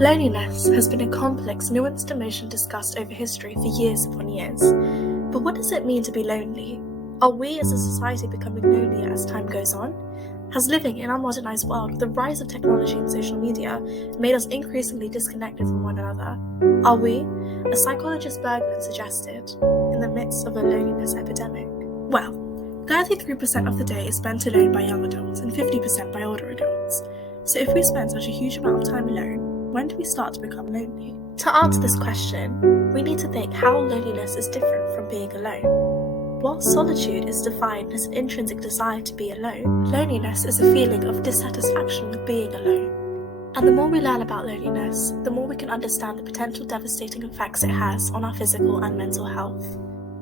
Loneliness has been a complex, nuanced emotion discussed over history for years upon years. But what does it mean to be lonely? Are we as a society becoming lonelier as time goes on? Has living in our modernized world with the rise of technology and social media made us increasingly disconnected from one another? Are we, as psychologist Bergman suggested, in the midst of a loneliness epidemic? Well, 33% of the day is spent alone by young adults and 50% by older adults. So if we spend such a huge amount of time alone, when do we start to become lonely? To answer this question, we need to think how loneliness is different from being alone. While solitude is defined as an intrinsic desire to be alone, loneliness is a feeling of dissatisfaction with being alone. And the more we learn about loneliness, the more we can understand the potential devastating effects it has on our physical and mental health.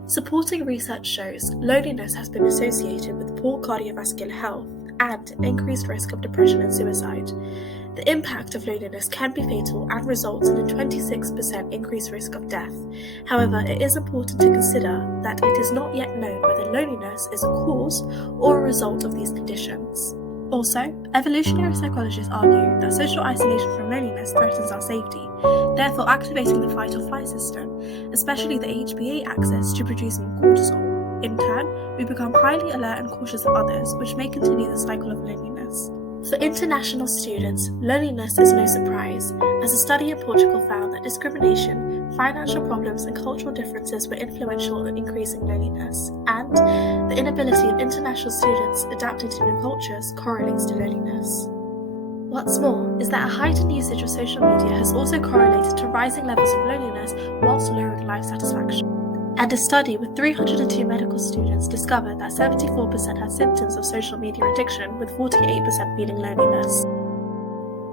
Supporting research shows loneliness has been associated with poor cardiovascular health and an increased risk of depression and suicide. The impact of loneliness can be fatal and results in a 26% increased risk of death. However, it is important to consider that it is not yet known whether loneliness is a cause or a result of these conditions. Also, evolutionary psychologists argue that social isolation from loneliness threatens our safety, therefore activating the fight or flight system, especially the HPA axis, to produce more cortisol. In turn, we become highly alert and cautious of others, which may continue the cycle of loneliness. For international students, loneliness is no surprise, as a study in Portugal found that discrimination, financial problems, and cultural differences were influential in increasing loneliness, and the inability of international students adapting to new cultures correlates to loneliness. What's more is that a heightened usage of social media has also correlated to rising levels of loneliness whilst lowering life satisfaction. And a study with 302 medical students discovered that 74% had symptoms of social media addiction, with 48% feeling loneliness.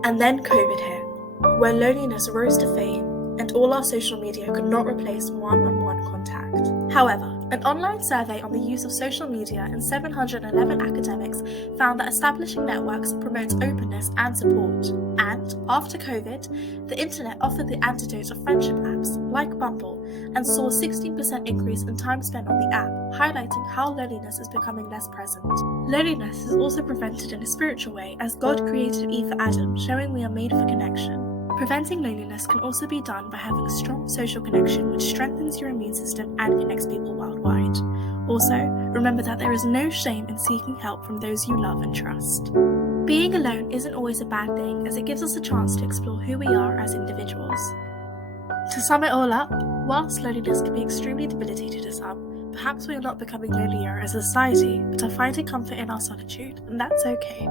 And then COVID hit, where loneliness rose to fame, and all our social media could not replace one-on-one contact. However, an online survey on the use of social media in 711 academics found that establishing networks promotes openness and support. And, after COVID, the internet offered the antidote of friendship apps, like Bumble, and saw a 16% increase in time spent on the app, highlighting how loneliness is becoming less present. Loneliness is also prevented in a spiritual way, as God created Eve for Adam, showing we are made for connection. Preventing loneliness can also be done by having a strong social connection, which strengthens your immune system and connects people worldwide. Also, remember that there is no shame in seeking help from those you love and trust. Being alone isn't always a bad thing, as it gives us a chance to explore who we are as individuals. To sum it all up, whilst loneliness can be extremely debilitating to some, perhaps we are not becoming lonelier as a society, but are finding comfort in our solitude, and that's okay.